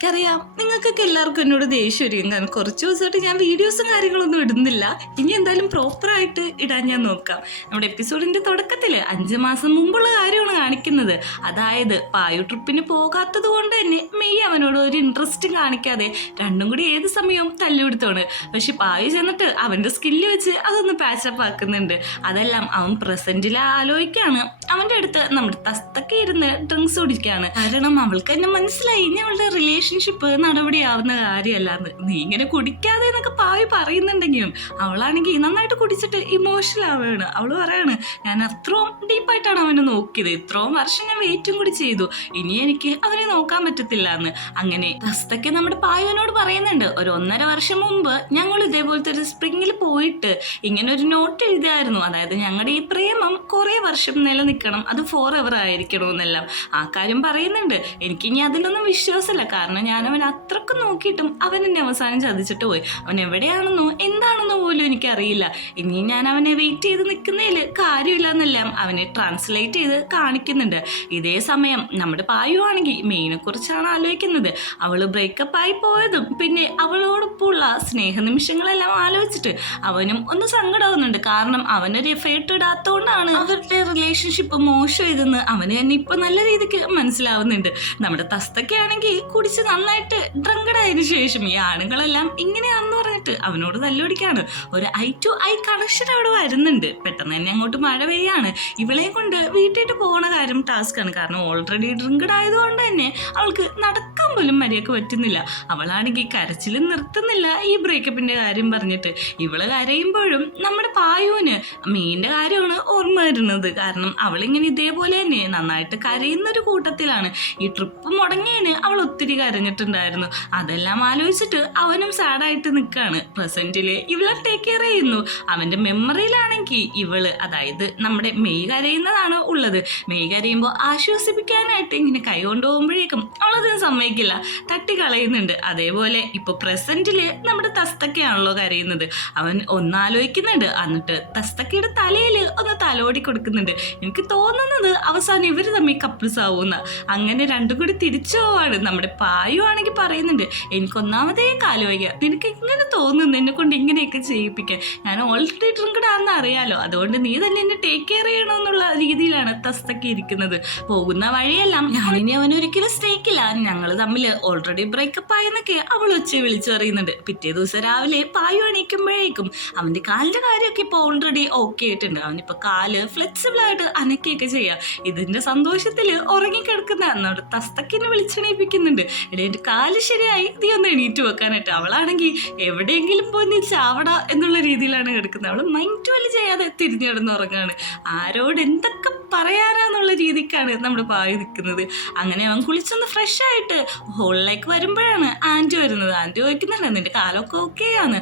എനിക്കറിയാം നിങ്ങൾക്കൊക്കെ എല്ലാവർക്കും എന്നോട് ദേഷ്യം വരും. കാരണം കുറച്ച് ദിവസമായിട്ട് ഞാൻ വീഡിയോസും കാര്യങ്ങളൊന്നും ഇടുന്നില്ല. ഇനി എന്തായാലും പ്രോപ്പറായിട്ട് ഇടാൻ ഞാൻ നോക്കാം. നമ്മുടെ എപ്പിസോഡിന്റെ തുടക്കത്തിൽ 5 മാസം മുമ്പുള്ള കാര്യമാണ് കാണിക്കുന്നത്. അതായത് പായു ട്രിപ്പിന് പോകാത്തത് കൊണ്ട് തന്നെ മെയ് അവനോട് ഒരു ഇൻട്രസ്റ്റ് കാണിക്കാതെ രണ്ടും കൂടി ഏത് സമയവും തല്ലുപിടുത്തമാണ്. പക്ഷെ പായു ചെന്നിട്ട് അവന്റെ സ്കില്ല് വെച്ച് അതൊന്ന് പാച്ചപ്പ് ആക്കുന്നുണ്ട്. അതെല്ലാം അവൻ പ്രസന്റിൽ ആലോചിക്കാണ്. അവന്റെ അടുത്ത് നമ്മുടെ തസ്തൊക്കെ ഇരുന്ന് ഡ്രിങ്ക്സ് കുടിക്കാണ്. കാരണം അവൾക്ക് എന്നെ മനസ്സിലായി ഇനി അവളുടെ റിലേഷൻഷിപ്പ് നടപടിയാവുന്ന കാര്യമല്ലാന്ന്. നീ ഇങ്ങനെ കുടിക്കാതെ എന്നൊക്കെ പാവി പറയുന്നുണ്ടെങ്കിലും അവളാണെങ്കിൽ നന്നായിട്ട് കുടിച്ചിട്ട് ഇമോഷണൽ ആവുകയാണ്. അവള് പറയാണ്, ഞാൻ അത്രയും ഡീപ്പായിട്ടാണ് അവനെ നോക്കിയത്, ഇത്രയും വർഷം ഞാൻ വെയിറ്റും കൂടി ചെയ്തു, ഇനി എനിക്ക് അവനെ നോക്കാൻ പറ്റത്തില്ല എന്ന്. അങ്ങനെ തസ്തൊക്കെ നമ്മുടെ പായുവിനോട് പറയുന്നുണ്ട്, ഒരു 1.5 വർഷം മുമ്പ് ഞങ്ങൾ ഇതേപോലത്തെ ഒരു സ്പ്രിങ്ങിൽ പോയിട്ട് ഇങ്ങനെ ഒരു നോട്ട് എഴുതിയായിരുന്നു. അതായത് ഞങ്ങളുടെ ഈ പ്രേമം കുറെ വർഷം നിലനിൽക്കണം, അത് ഫോർ എവർ ആയിരിക്കണമെന്നെല്ലാം ആ കാര്യം പറയുന്നുണ്ട്. എനിക്കിനി അതിലൊന്നും വിശ്വാസമില്ല. കാരണം ഞാൻ അവൻ അത്രക്കും നോക്കിയിട്ടും അവൻ എന്നെ അവസാനം ചതിച്ചിട്ട് പോയി. അവൻ എവിടെയാണെന്നോ എന്താണെന്നോ പോലും എനിക്കറിയില്ല. ഇനി ഞാൻ അവനെ വെയിറ്റ് ചെയ്ത് നിൽക്കുന്നതിൽ കാര്യമില്ല എന്നെല്ലാം അവനെ ട്രാൻസ്ലേറ്റ് ചെയ്ത് കാണിക്കുന്നുണ്ട്. ഇതേ സമയം നമ്മുടെ പായു ആണെങ്കിൽ മെയിനെ കുറിച്ചാണ് ആലോചിക്കുന്നത്. അവള് ബ്രേക്കപ്പ് ആയി പോയതും പിന്നെ അവളോടൊപ്പമുള്ള സ്നേഹ നിമിഷങ്ങളെല്ലാം ആലോചിച്ചിട്ട് അവനും ഒന്ന് സങ്കടമാവുന്നുണ്ട്. കാരണം അവനൊരു എഫേർട്ട് ഇടാത്തോണ്ടാണ് അവരുടെ റിലേഷൻഷിപ്പ് മോശമായതെന്ന് അവന് തന്നെ ഇപ്പൊ നല്ല രീതിക്ക് മനസ്സിലാവുന്നുണ്ട്. നമ്മുടെ തസ്തൊക്കെ ആണെങ്കിൽ കുടിച്ച് നന്നായിട്ട് ഡ്രങ്കഡായതിനു ശേഷം ഈ ആണുങ്ങളെല്ലാം ഇങ്ങനെയാണെന്ന് പറഞ്ഞിട്ട് അവനോട് തല്ലുപിടിക്കാണ്. ഒരു ഐ ടു ഐ കണക്ഷൻ അവിടെ വരുന്നുണ്ട്. പെട്ടെന്ന് തന്നെ അങ്ങോട്ട് മഴ പെയ്യാണ്. ഇവളെ കൊണ്ട് വീട്ടിട്ട് പോണ കാര്യം ടാസ്ക്കാണ്. കാരണം ഓൾറെഡി ഡ്രിങ്കഡ് ആയതുകൊണ്ട് തന്നെ അവൾക്ക് നടക്കാൻ പോലും മര്യാദക്ക് പറ്റുന്നില്ല. അവളാണെങ്കിൽ കരച്ചിൽ നിർത്തുന്നില്ല ഈ ബ്രേക്കപ്പിന്റെ കാര്യം പറഞ്ഞിട്ട്. ഇവള് കരയുമ്പോഴും നമ്മുടെ പായുവിന് മീനിന്റെ കാര്യമാണ് ഓർമ്മ വരുന്നത്. കാരണം അവളിങ്ങനെ ഇതേപോലെ തന്നെ നന്നായിട്ട് കരയുന്നൊരു കൂട്ടത്തിലാണ്. ഈ ട്രിപ്പ് മുടങ്ങിയതിന് അവൾ ഒത്തിരി കരഞ്ഞിട്ടുണ്ടായിരുന്നു. അതെല്ലാം ആലോചിച്ചിട്ട് അവനും സാഡായിട്ട് നിൽക്കുകയാണ്. പ്രസന്റില് ഇവളെ ടേക്ക് കെയർ ചെയ്യുന്നു. അവന്റെ മെമ്മറിയിലാണെങ്കിൽ ഇവള്, അതായത് നമ്മുടെ മെയ് കരയുന്നതാണ് ഉള്ളത്. മെയ് കരയുമ്പോൾ ആശ്വസിപ്പിക്കാനായിട്ട് ഇങ്ങനെ കൈ കൊണ്ടുപോകുമ്പോഴേക്കും അവളതിന് സമ്മതിക്കില്ല, തട്ടിക്കളയുന്നുണ്ട്. അതേപോലെ ഇപ്പൊ പ്രസന്റില് നമ്മുടെ തസ്തൊക്കെയാണല്ലോ കരയുന്നത്. അവൻ ഒന്നാലോചിക്കുന്നുണ്ട്. എന്നിട്ട് തസ്തക്കയുടെ തലയിൽ ഒന്ന് തലോടി കൊടുക്കുന്നുണ്ട്. എനിക്ക് തോന്നുന്നത് അവസാനം ഇവര് തമ്മിൽ കപ്പിൾസ് ആവുന്ന. അങ്ങനെ രണ്ടും കൂടി തിരിച്ചു പോവാണ്. നമ്മുടെ പായു ആണെങ്കിൽ പറയുന്നുണ്ട്, എനിക്കൊന്നാമതേ കാല് വയ്യ, നിനക്ക് ഇങ്ങനെ തോന്നുന്നു എന്നെ കൊണ്ട് ഇങ്ങനെയൊക്കെ ചെയ്യിപ്പിക്കാൻ, ഞാൻ ഓൾറെഡി ഡ്രിങ്കഡ് ആണെന്ന് അറിയാലോ, അതുകൊണ്ട് നീ തന്നെ എന്നെ ടേക്ക് കെയർ ചെയ്യണമെന്നുള്ള രീതിയിലാണ് തസ്തൊക്കെ ഇരിക്കുന്നത്. പോകുന്ന വഴിയെല്ലാം ഞാനിനി അവനൊരിക്കലും സ്റ്റേക്കില്ല, ഞങ്ങൾ തമ്മിൽ ഓൾറെഡി ബ്രേക്കപ്പ് ആയെന്നൊക്കെ അവൾ ഒച്ച വിളിച്ചു പറയുന്നുണ്ട്. പിറ്റേ ദിവസം രാവിലെ പായു എണീക്കുമ്പോഴേക്കും അവന്റെ കാലിന്റെ കാര്യമൊക്കെ ഇപ്പൊ ഓൾറെഡി ഓക്കെ ആയിട്ടുണ്ട്. അവനിപ്പോ കാല് ഫ്ലെക്സിബിൾ ആയിട്ട് അനക്കൊക്കെ ചെയ്യാം. ഇതിന്റെ സന്തോഷത്തില് ഉറങ്ങിക്കിടക്കുന്ന നമ്മുടെ തസ്തക്കിനെ വിളിച്ചെണീപ്പിക്കുന്നുണ്ട്. എടേ എന്റെ കാല് ശരിയായി, നീ ഒന്ന് എണീറ്റ് വെക്കാനായിട്ട്. അവളാണെങ്കിൽ എവിടെയെങ്കിലും പോയി നീ ചാവട എന്നുള്ള രീതിയിലാണ് കിടക്കുന്നത്. അവള് മൈൻഡ് വല്ല ചെയ്യാതെ തിരിഞ്ഞു കിടന്ന് ഉറങ്ങാണ്. ആരോട് എന്തൊക്കെ പറയാനാന്നുള്ള രീതിക്കാണ് നമ്മുടെ പായു നിൽക്കുന്നത്. അങ്ങനെ അവൻ കുളിച്ചൊന്ന് ഫ്രഷ് ആയിട്ട് ഹോളിലേക്ക് വരുമ്പോഴാണ് ആൻറ്റി വരുന്നത്. ആൻറ്റി ചോദിക്കുന്നുണ്ട്, നിന്റെ കാലൊക്കെ ഓക്കെയാണ്?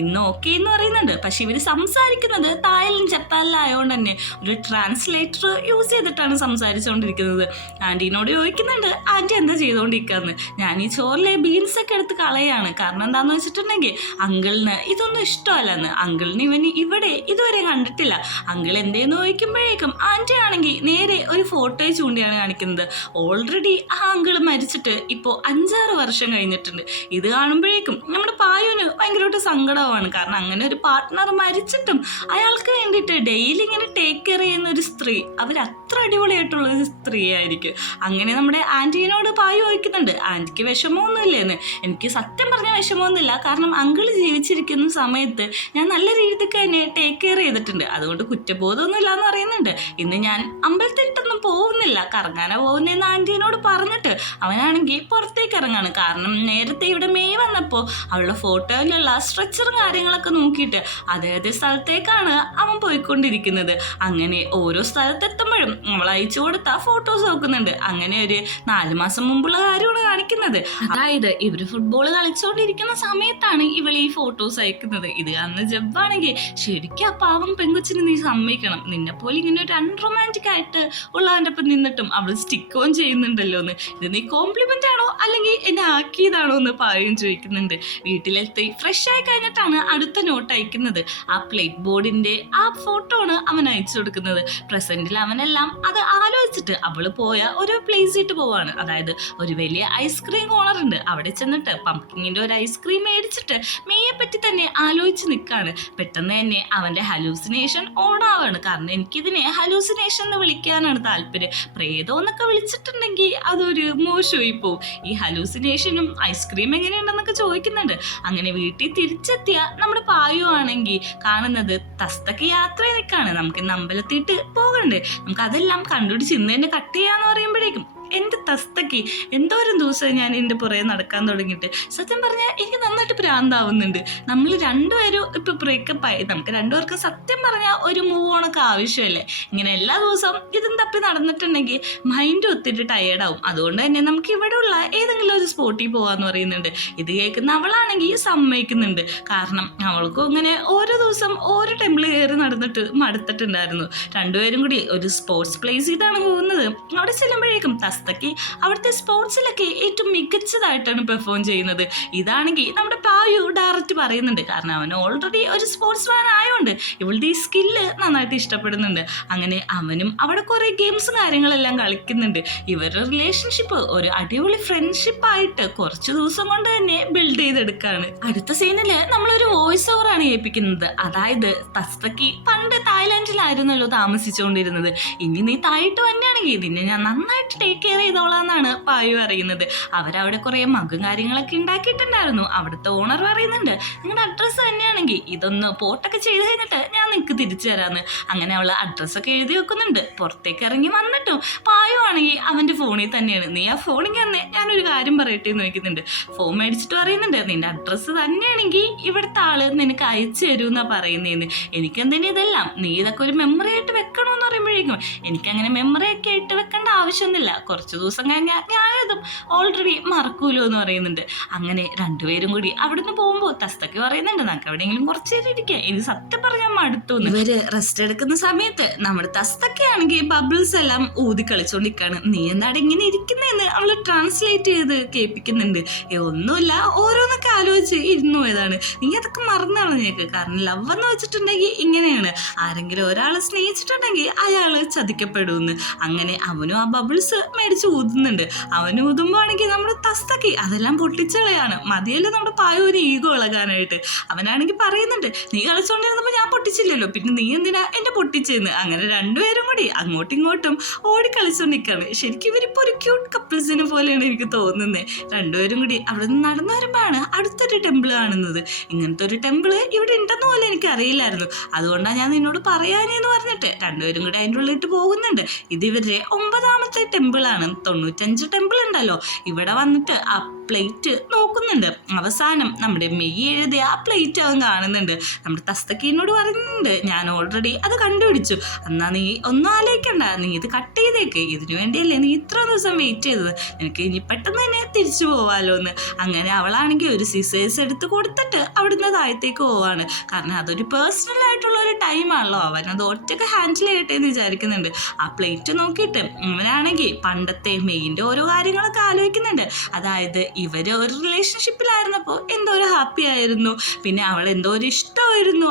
ഇന്ന് ഓക്കെ എന്ന് പറയുന്നുണ്ട്. പക്ഷെ ഇവര് സംസാരിക്കുന്നത് തായ്ലൻഡ് ജപ്പാനിലായതുകൊണ്ട് തന്നെ ഒരു ട്രാൻസ്ലേറ്റർ യൂസ് ചെയ്തിട്ടാണ് സംസാരിച്ചുകൊണ്ടിരിക്കുന്നത്. ആൻറ്റീനോട് ചോദിക്കുന്നുണ്ട്, ആൻറ്റി എന്താ ചെയ്തുകൊണ്ടിരിക്കുകയെന്ന്. ഞാൻ ഈ ചോറിലെ ബീൻസ് ഒക്കെ എടുത്ത് കളയാണ്. കാരണം എന്താണെന്ന് വെച്ചിട്ടുണ്ടെങ്കിൽ അങ്കിളിന് ഇതൊന്നും ഇഷ്ടമല്ലെന്ന്. അങ്കിളിന് ഇവന് ഇവിടെ ഇതുവരെ കണ്ടിട്ടില്ല. അങ്കിൾ എന്തേന്ന് ചോദിക്കുമ്പോഴേക്കും ആൻറ്റി ആണെങ്കിൽ നേരെ ഒരു ഫോട്ടോയെ ചൂണ്ടിയാണ് കാണിക്കുന്നത്. ഓൾറെഡി ആ അങ്കിള് മരിച്ചിട്ട് ഇപ്പോൾ 5-6 വർഷം കഴിഞ്ഞിട്ടുണ്ട്. ഇത് കാണുമ്പോഴേക്കും നമ്മുടെ പായുവിന് ഭയങ്കരമായിട്ട് സങ്കടമാണ്. കാരണം അങ്ങനെ ഒരു പാർട്ട്ണർ മരിച്ചിട്ടും അയാൾക്ക് വേണ്ടിയിട്ട് ഡെയിലി ഇങ്ങനെ ടേക്ക് കെയർ ചെയ്യുന്ന ഒരു സ്ത്രീ, അവരത്ര അടിപൊളിയായിട്ടുള്ള ഒരു സ്ത്രീ ആയിരിക്കും. അങ്ങനെ നമ്മുടെ ആൻറ്റീനോട് പായു ചോദിക്കുന്നുണ്ട്, ആൻറ്റിക്ക് വിഷമമൊന്നുമില്ലെന്ന്. എനിക്ക് സത്യം പറഞ്ഞാൽ വിഷമമൊന്നുമില്ല. കാരണം അങ്കിള് ജീവിച്ചിരിക്കുന്ന സമയത്ത് ഞാൻ നല്ല രീതിക്ക് തന്നെ ടേക്ക് കെയർ ചെയ്തിട്ടുണ്ട്, അതുകൊണ്ട് കുറ്റബോധമൊന്നും ഇല്ലാന്ന് പറയുന്നുണ്ട്. ഇന്ന് ഞാൻ അമ്പലത്തിലിട്ടൊന്നും പോകുന്നില്ല, കറങ്ങാനാ പോകുന്നതെന്ന് ആൻറ്റീനോട് പറഞ്ഞിട്ട് അവനാണെങ്കിൽ പുറത്തേക്ക് ഇറങ്ങാണ്. കാരണം നേരത്തെ ഇവിടെ മെയ് വന്നപ്പോൾ അവളുടെ ഫോട്ടോയിലുള്ള സ്ട്രക്ചറും കാര്യങ്ങളൊക്കെ നോക്കിയിട്ട് അതേ സ്ഥലത്തേക്കാണ് അവൻ പോയിക്കൊണ്ടിരിക്കുന്നത്. അങ്ങനെ ഓരോ സ്ഥലത്തെത്തുമ്പോഴും അവൾ അയച്ചു കൊടുത്ത ഫോട്ടോസ് നോക്കുന്നുണ്ട്. അങ്ങനെ ഒരു 4 മാസം മുമ്പുള്ള കാര്യമാണ് കാണിക്കുന്നത്. അതായത് ഇവര് ഫുട്ബോൾ കളിച്ചുകൊണ്ടിരിക്കുന്ന സമയത്താണ് ഇവൾ ഈ ഫോട്ടോസ് അയക്കുന്നത്. ഇത് അന്ന് ജബ്ബാണെങ്കിൽ ശരിക്കും ആ പാവം പെങ്കൊച്ചിന് നീ സമ്മതിക്കണം, നിന്നെ പോലെ ഇങ്ങനെ ഒരു അൺറൊമാൻറ്റിക് ആയിട്ട് ഉള്ളവൻ്റെ ഒപ്പം നിന്നിട്ടും അവൾ സ്റ്റിക്ക് ഓൺ ചെയ്യുന്നുണ്ടല്ലോ എന്ന്. ഇത് നീ കോംപ്ലിമെന്റ് ആണോ അല്ലെങ്കിൽ അല്ലെങ്കിൽ എന്നെ ആക്കിയതാണോ എന്ന് പായും ചോദിക്കുന്നുണ്ട്. വീട്ടിലെത്തി ഫ്രഷ് ആയി കഴിഞ്ഞിട്ടാണ് അടുത്ത നോട്ട് അയക്കുന്നത്. ആ പ്ലേറ്റ് ബോർഡിന്റെ ആ ഫോട്ടോ ആണ് അവൻ അയച്ചു കൊടുക്കുന്നത്. പ്രസന്റിൽ അവനെല്ലാം അത് ആലോചിച്ചിട്ട് അവള് പോയ ഒരു പ്ലേസിട്ട് പോവാണ്. അതായത് ഒരു വലിയ ഐസ്ക്രീം കോർണർ ഉണ്ട്. അവിടെ ചെന്നിട്ട് പംകിങ്ങിന്റെ ഒരു ഐസ്ക്രീം മേടിച്ചിട്ട് മെയ്യെ പറ്റി തന്നെ ആലോചിച്ച് നിൽക്കാണ്. പെട്ടെന്ന് തന്നെ അവന്റെ ഹലൂസിനേഷൻ ഓൺ ആവാണ്. കാരണം എനിക്കിതിനെ ഹലൂസിനേഷൻ എന്ന് വിളിക്കാനാണ് താല്പര്യം. പ്രേതം എന്നൊക്കെ വിളിച്ചിട്ടുണ്ടെങ്കിൽ അതൊരു മോശമായി പോവും. ഈ ഹലൂസിനേഷനും ഐസ്ക്രീം എങ്ങനെയുണ്ടെന്നൊക്കെ ചോദിക്കുന്നുണ്ട്. അങ്ങനെ വീട്ടിൽ തിരിച്ചെത്തിയ നമ്മുടെ പായു ആണെങ്കിൽ കാണുന്നത് തസ്തക്ക് യാത്ര നിൽക്കാണ്. നമുക്ക് ഇന്ന് അമ്പലത്തിട്ട് പോകണ്ടേ, നമുക്ക് അതെല്ലാം കണ്ടുപിടിച്ച് ഇന്ന് തന്നെ കട്ട് ചെയ്യാന്ന് പറയുമ്പോഴേക്കും എൻ്റെ തസ്തക്ക് എന്തോരം ദിവസം ഞാൻ എൻ്റെ പുറകെ നടക്കാൻ തുടങ്ങിയിട്ട് സത്യം പറഞ്ഞാൽ എനിക്ക് നന്നായിട്ട് ഭ്രാന്താവുന്നുണ്ട്. നമ്മൾ രണ്ടുപേരും ഇപ്പം ബ്രേക്കപ്പ് ആയി. നമുക്ക് രണ്ടുപേർക്കും സത്യം പറഞ്ഞാൽ ഒരു മൂവ് ഓണൊക്കെ ആവശ്യമല്ലേ. ഇങ്ങനെ എല്ലാ ദിവസവും ഇതും തപ്പി നടന്നിട്ടുണ്ടെങ്കിൽ മൈൻഡ് ഒത്തിരി ടയേർഡാവും. അതുകൊണ്ട് തന്നെ നമുക്ക് ഇവിടെയുള്ള ഏതെങ്കിലും ഒരു സ്പോട്ടിൽ പോകാമെന്ന് പറയുന്നുണ്ട്. ഇത് കേൾക്കുന്ന അവളാണെങ്കിൽ സമ്മതിക്കുന്നുണ്ട്. കാരണം അവൾക്കും ഇങ്ങനെ ഓരോ ദിവസം ഓരോ ടെമ്പിൾ കയറി നടന്നിട്ട് മടുത്തിട്ടുണ്ടായിരുന്നു. രണ്ടുപേരും കൂടി ഒരു സ്പോർട്സ് പ്ലേസിലാണ് പോകുന്നത്. അവിടെ ചെല്ലുമ്പോഴേക്കും തസ്തക്ക് അവിടുത്തെ സ്പോർട്സിലൊക്കെ ഏറ്റവും മികച്ചതായിട്ടാണ് പെർഫോം ചെയ്യുന്നത്. ഇതാണെങ്കിൽ നമ്മുടെ പായു ഡയറക്റ്റ് പറയുന്നുണ്ട്. കാരണം അവൻ ഓൾറെഡി ഒരു സ്പോർട്സ് മാൻ ആയതുകൊണ്ട് ഇവളുടെ ഈ സ്കില്ല് നന്നായിട്ട് ഇഷ്ടപ്പെടുന്നുണ്ട്. അങ്ങനെ അവനും അവിടെ കുറേ ഗെയിംസും കാര്യങ്ങളെല്ലാം കളിക്കുന്നുണ്ട്. ഇവരുടെ റിലേഷൻഷിപ്പ് ഒരു അടിപൊളി ഫ്രണ്ട്ഷിപ്പായിട്ട് കുറച്ച് ദിവസം കൊണ്ട് തന്നെ ബിൽഡ് ചെയ്തെടുക്കുകയാണ്. അടുത്ത സീനിൽ നമ്മളൊരു വോയിസ് ഓവർ ആണ് കേൾപ്പിക്കുന്നത്. അതായത് തസ്തക്ക് പണ്ട് തായ്ലാൻഡിലായിരുന്നല്ലോ താമസിച്ചുകൊണ്ടിരുന്നത്. ഇനി നീ തായിട്ട് തന്നെയാണെങ്കിൽ ഇതിനെ ഞാൻ നന്നായിട്ട് ടേക്ക് കെയർ ചെയ്തോളാന്നാണ് പായു അറിയുന്നത്. അവരവിടെ കുറേ മകും കാര്യങ്ങളൊക്കെ ഉണ്ടാക്കിയിട്ടുണ്ടായിരുന്നു. അവിടുത്തെ ഓണർ പറയുന്നുണ്ട്, നിങ്ങളുടെ അഡ്രസ്സ് തന്നെയാണെങ്കിൽ ഇതൊന്ന് പോട്ടൊക്കെ ചെയ്ത് കഴിഞ്ഞിട്ട് ഞാൻ നിങ്ങൾക്ക് തിരിച്ചു തരാമെന്ന്. അങ്ങനെ അവൾ അഡ്രസ്സൊക്കെ എഴുതി വെക്കുന്നുണ്ട്. പുറത്തേക്ക് ഇറങ്ങി വന്നിട്ടും പായു ആണെങ്കിൽ അവൻ്റെ ഫോണിൽ തന്നെയാണ്. നീ ആ ഫോണിൽ തന്നെ ഞാനൊരു കാര്യം പറയട്ടെ എന്ന് ചോദിക്കുന്നുണ്ട്. ഫോൺ മേടിച്ചിട്ട് പറയുന്നുണ്ട്, നിന്റെ അഡ്രസ്സ് തന്നെയാണെങ്കിൽ ഇവിടുത്തെ ആള് നിനക്ക് അയച്ചു തരുമെന്നാണ് പറയുന്നതെന്ന്. എനിക്കെന്തിനും ഇതെല്ലാം നീ ഇതൊക്കെ ഒരു മെമ്മറി ആയിട്ട് വെക്കണമെന്ന് പറയുമ്പോഴേക്കും എനിക്കങ്ങനെ മെമ്മറി ഒക്കെ ആയിട്ട് വെക്കേണ്ട ആവശ്യമൊന്നുമില്ല. കുറച്ച് ദിവസം കഴിഞ്ഞാൽ ഞാനതും ഓൾറെഡി മറക്കൂലോ എന്ന് പറയുന്നുണ്ട്. അങ്ങനെ രണ്ടുപേരും കൂടി അവിടുന്ന് പോകുമ്പോൾ തസ്തക്ക് പറയുന്നുണ്ട്, നമുക്ക് എവിടെയെങ്കിലും കുറച്ച് നേരം ഇരിക്കാം, ഇത് സത്യം പറഞ്ഞാൽ മടുത്തു. ഇവര് റെസ്റ്റ് എടുക്കുന്ന സമയത്ത് നമ്മുടെ തസ്തക്കയാണെങ്കിൽ ബബിൾസ് എല്ലാം ഊതി കളിച്ചോണ്ടിരിക്കാണ്. നീ എന്താണ് ഇങ്ങനെ ഇരിക്കുന്നതെന്ന് അവള് ട്രാൻസ്ലേറ്റ് ചെയ്ത് കേൾപ്പിക്കുന്നുണ്ട്. ഒന്നുമില്ല, ഓരോന്നൊക്കെ ആലോചിച്ച് ഇരുന്നു പോയതാണ്. നീ അതൊക്കെ മറന്നു കളഞ്ഞേക്ക്. കാരണം ലവ് എന്ന് വെച്ചിട്ടുണ്ടെങ്കിൽ ഇങ്ങനെയാണ്, ആരെങ്കിലും ഒരാൾ സ്നേഹിച്ചിട്ടുണ്ടെങ്കിൽ അയാൾ ചതിക്കപ്പെടുമെന്ന്. അങ്ങനെ അവനും ആ ബബിൾസ് മേടിച്ച് ഊതുന്നുണ്ട്. അവന് ഊതുമ്പോൾ ആണെങ്കിൽ നമ്മുടെ തസ്തക്ക് അതെല്ലാം പൊട്ടിച്ചളയാണ്. മതിയല്ലോ നമ്മുടെ പായ ഒരു ഈഗോ ഇളകാനായിട്ട്. അവനാണെങ്കിൽ പറയുന്നുണ്ട്, നീ കളിച്ചോണ്ടിരുന്നപ്പോൾ ഞാൻ പൊട്ടിച്ചില്ലല്ലോ, പിന്നെ നീ എന്തിനാ എന്നെ പൊട്ടിച്ചെന്ന്. അങ്ങനെ രണ്ടുപേരും കൂടി അങ്ങോട്ടും ഇങ്ങോട്ടും ഓടി കളിച്ചോണ്ടിരിക്കുകയാണ്. ശരിക്കും ഇവരിപ്പോൾ ഒരു ക്യൂട്ട് കപ്പിൾസിനെ പോലെയാണ് എനിക്ക് തോന്നുന്നത്. രണ്ടുപേരും കൂടി അവിടെ നിന്ന് നടന്നു വരുമ്പോഴാണ് അടുത്തൊരു ടെമ്പിൾ കാണുന്നത്. ഇങ്ങനത്തെ ഒരു ടെമ്പിൾ ഇവിടെ ഉണ്ടെന്ന് പോലെ എനിക്ക് അറിയില്ലായിരുന്നു. അതുകൊണ്ടാണ് ഞാൻ നിന്നോട് പറയാനെന്ന് പറഞ്ഞിട്ട് രണ്ടുപേരും കൂടി അതിൻ്റെ ഉള്ളിട്ട് പോകുന്നുണ്ട്. ഇത് ഇവരുടെ 9ാമത്തെ ടെമ്പിളാണ്. 95 ടെമ്പിൾ ഉണ്ടല്ലോ. ഇവിടെ വന്നിട്ട് ആ പ്ലേറ്റ് നോക്കുന്നുണ്ട്. അവസാനം നമ്മുടെ മെയ് എഴുതിയ ആ പ്ലേറ്റ് അവൻ കാണുന്നുണ്ട്. നമ്മുടെ തസ്തക്കീനോട് പറയുന്നുണ്ട്, ഞാൻ ഓൾറെഡി അത് കണ്ടുപിടിച്ചു, എന്നാ നീ ഒന്നും ആലോചിക്കണ്ട, നീ ഇത് കട്ട് ചെയ്തേക്ക്, ഇതിനു വേണ്ടിയല്ലേ നീ ഇത്ര ദിവസം വെയിറ്റ് ചെയ്തത്, നിനക്ക് ഇനി പെട്ടെന്ന് തന്നെ തിരിച്ചു പോവാലോ എന്ന്. അങ്ങനെ അവളാണെങ്കിൽ ഒരു സിസേഴ്സ് എടുത്ത് കൊടുത്തിട്ട് അവിടുന്ന് താഴത്തേക്ക് പോവാണ്. കാരണം അതൊരു പേഴ്സണൽ ആയിട്ടുള്ള ഒരു ടൈമാണല്ലോ, അവനത് ഒറ്റയ്ക്ക് ഹാൻഡിൽ ചെയ്യട്ടെ എന്ന് വിചാരിക്കുന്നുണ്ട്. ആ പ്ലേറ്റ് നോക്കിയിട്ട് അവനാണെങ്കിൽ പണ്ടത്തെ മെയിൻ്റെ ഓരോ കാര്യങ്ങളൊക്കെ ആലോചിക്കുന്നുണ്ട്. അതായത് ഇവര് ഒരു റിലേഷൻഷിപ്പിലായിരുന്നപ്പോൾ എന്തോരം ഹാപ്പി ആയിരുന്നു, പിന്നെ അവൾ എന്തോരം ഇഷ്ടമായിരുന്നു,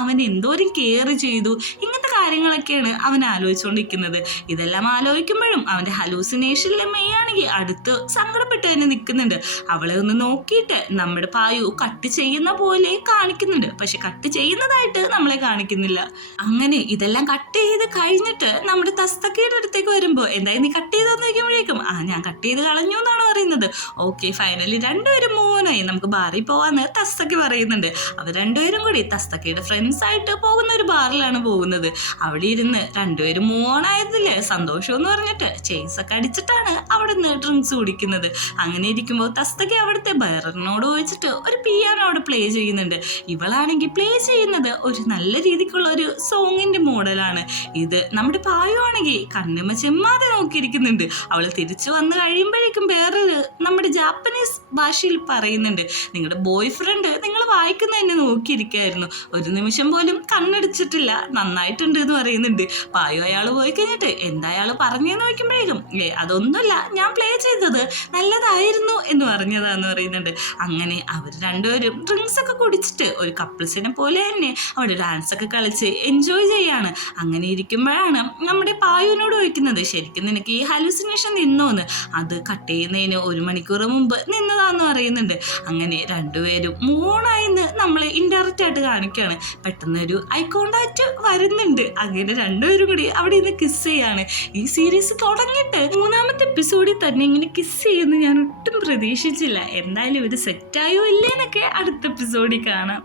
അവൻ എന്തോരം കെയർ ചെയ്തു, ഇങ്ങനത്തെ കാര്യങ്ങളൊക്കെയാണ് അവൻ ആലോചിച്ചുകൊണ്ടിരിക്കുന്നത്. ഇതെല്ലാം ആലോചിക്കുമ്പോഴും അവൻ്റെ ഹലൂസിനേഷനിലെ മെയ്യാണെങ്കിൽ അടുത്ത് സങ്കടപ്പെട്ട് തന്നെ നിൽക്കുന്നുണ്ട്. അവളെ ഒന്ന് നോക്കിയിട്ട് നമ്മുടെ പായു കട്ട് ചെയ്യുന്ന പോലെ കാണിക്കുന്നുണ്ട്, പക്ഷെ കട്ട് ചെയ്യുന്നതായിട്ട് നമ്മളെ കാണിക്കുന്നില്ല. അങ്ങനെ ഇതെല്ലാം കട്ട് ചെയ്ത് കഴിഞ്ഞിട്ട് നമ്മുടെ തസ്തക്കയുടെ അടുത്തേക്ക് വരുമ്പോൾ എന്തായാലും നീ കട്ട് ചെയ്തെന്ന് വയ്ക്കുമ്പോഴേക്കും ഞാൻ കട്ട് ചെയ്ത് കളഞ്ഞു എന്നാണ് പറയുന്നത്. ഓക്കെ, ഫൈനലി രണ്ടുപേരും മൂന്നായി, നമുക്ക് ബാറിൽ പോവാന്ന് തസ്തക്ക് പറയുന്നുണ്ട്. അവർ രണ്ടുപേരും കൂടി തസ്തക്കയുടെ ഫ്രണ്ട്സ് ആയിട്ട് പോകുന്ന ഒരു ബാറിലാണ് പോകുന്നത്. അവിടെ ഇരുന്ന് രണ്ടുപേരും മൂന്നായതില്ലേ സന്തോഷം എന്ന് പറഞ്ഞിട്ട് ചേസൊക്കെ അടിച്ചിട്ടാണ് അവിടെ നിന്ന് ഡ്രിങ്ക്സ് കുടിക്കുന്നത്. അങ്ങനെ ഇരിക്കുമ്പോൾ തസ്തക്ക അവിടുത്തെ ബയറിനോട് ചോദിച്ചിട്ട് ഒരു പിയാനോ അവിടെ പ്ലേ ചെയ്യുന്നുണ്ട്. ഇവളാണെങ്കിൽ പ്ലേ ചെയ്യുന്നത് ഒരു നല്ല രീതിക്കുള്ള ഒരു സോങ്ങിന്റെ മോഡലാണ്. ഇത് നമ്മുടെ പായു ആണെങ്കിൽ കണ്ണുമ്മ ചെമ്മാതെ നോക്കിയിരിക്കുന്നുണ്ട്. അവൾ തിരിച്ചു വന്ന് കഴിയുമ്പോഴേക്കും വേറൊരു നമ്മുടെ ജാപ്പനീസ് ഭാഷയിൽ പറയുന്നുണ്ട്, നിങ്ങളുടെ ബോയ് ഫ്രണ്ട് നിങ്ങൾ വായിക്കുന്ന തന്നെ നോക്കിയിരിക്കായിരുന്നു. ഒരു നിമിഷം പോലും കണ്ണടിച്ചിട്ടില്ല. നന്നായിട്ടുണ്ട് എന്ന് പറയുന്നുണ്ട്. പായു അയാൾ പോയി കഴിഞ്ഞിട്ട് എന്താ അയാൾ പറഞ്ഞെന്ന് നോക്കുമ്പോഴേക്കും അതൊന്നുമില്ല, ഞാൻ പ്ലേ ചെയ്തത് നല്ലതായിരുന്നു എന്ന് പറഞ്ഞതാന്ന് പറയുന്നുണ്ട്. അങ്ങനെ അവർ രണ്ടുപേരും ഡ്രിങ്ക്സ് ഒക്കെ കുടിച്ചിട്ട് ഒരു കപ്പിൾസിനെ പോലെ തന്നെ അവിടെ ഡാൻസ് ഒക്കെ കളിച്ച് എൻജോയ് ചെയ്യാണ്. അങ്ങനെ ഇരിക്കുമ്പോഴാണ് നമ്മുടെ പായുവിനോട് ചോദിക്കുന്നത്, ശരിക്കും നിനക്ക് ഈ ഹാലൂസിനേഷൻ നിന്നോന്ന്? അത് കട്ട് ചെയ്യുന്നതിന് 1 മണിക്കൂർ മുമ്പ് നിന്നതാന്ന് പറയുന്നുണ്ട്. അങ്ങനെ രണ്ടുപേരും മൂണായിന്ന് നമ്മളെ ഇൻഡയറക്റ്റ് ആയിട്ട് കാണിക്കുകയാണ്. പെട്ടെന്ന് ഒരു ഐ കോണ്ടാക്ട് വരുന്നുണ്ട്. അങ്ങനെ രണ്ടുപേരും കൂടി അവിടെ നിന്ന് കിസ് ചെയ്യാണ്. ഈ സീരീസ് തുടങ്ങിയിട്ട് 3-ാമത്തെ എപ്പിസോഡിൽ തന്നെ ഇങ്ങനെ കിസ് ചെയ്യുമെന്ന് ഞാൻ ഒട്ടും പ്രതീക്ഷിച്ചില്ല. എന്തായാലും ഇവർ സെറ്റായോ ഇല്ലേന്നൊക്കെ അടുത്ത എപ്പിസോഡിൽ കാണാം.